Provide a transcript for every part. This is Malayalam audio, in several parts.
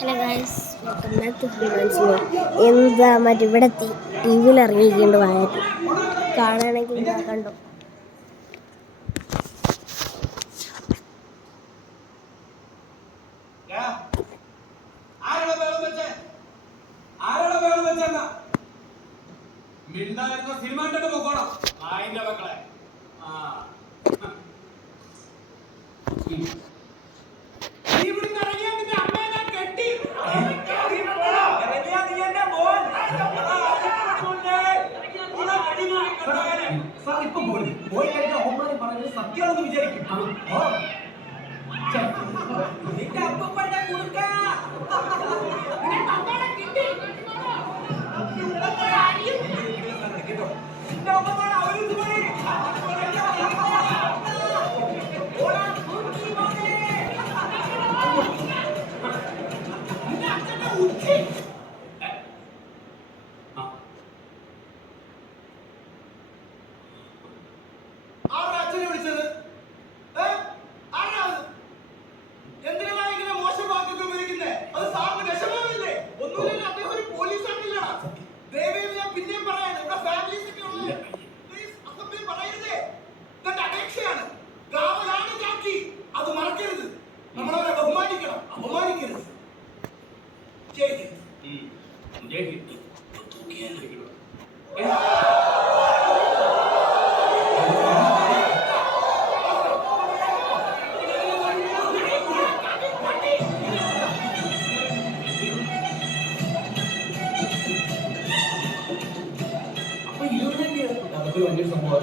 Hello guys, welcome back to freelance. എന്താ മറ്റേ ഇവിടെ ടി വിയിൽ ഇറങ്ങിയിരിക്കേണ്ട വായറ്റ് കാണുകയാണെങ്കിൽ ഇതാ കണ്ടോ. സിനിമ പോകണം ആയിന്റെ മക്കളെ. സത്യമാണെന്ന് വിചാരിക്കും. നിന്റെ അപ്പന്റെ കുടുക്ക വലിയ സംഭവം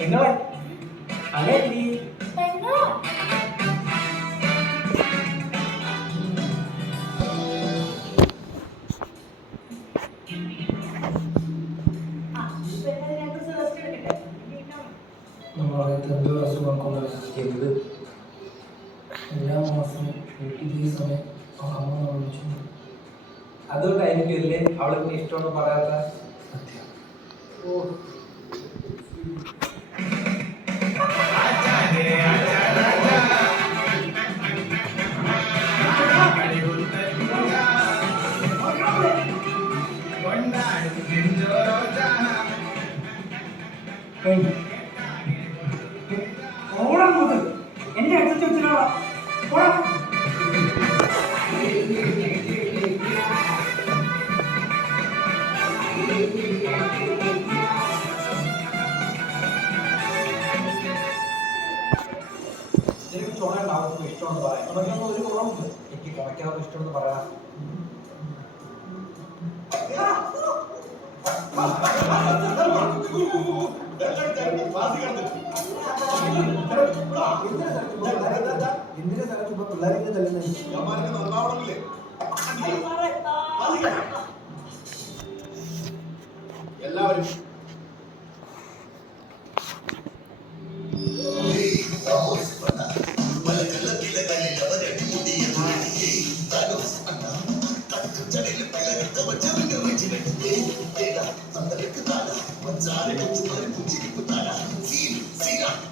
നിങ്ങളെ അതെ എല്ലാ മാസവും വീട്ടിൽ സമയം അമ്മ വിളിച്ചു. അതുകൊണ്ടായിരിക്കും അല്ലേ അവൾക്ക് ഇഷ്ടമെന്ന് പറയാത്ത. ഓ എന്റെ അച്ഛൻ വെച്ചിട്ടാ ചോണാവും ഇഷ്ടമെന്ന് പറയാം. നമുക്കൊന്നും ഒരു കുറവുണ്ട്. എനിക്ക് കുറയ്ക്കാവുന്ന ഇഷ്ടമെന്ന് പറയാം. എന്തിനാ സ്ഥലത്ത് ഇപ്പൊ പിള്ളേരെ തല്ലുന്നത്? എല്ലാവരും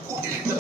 കൂട്ടിലിട്ട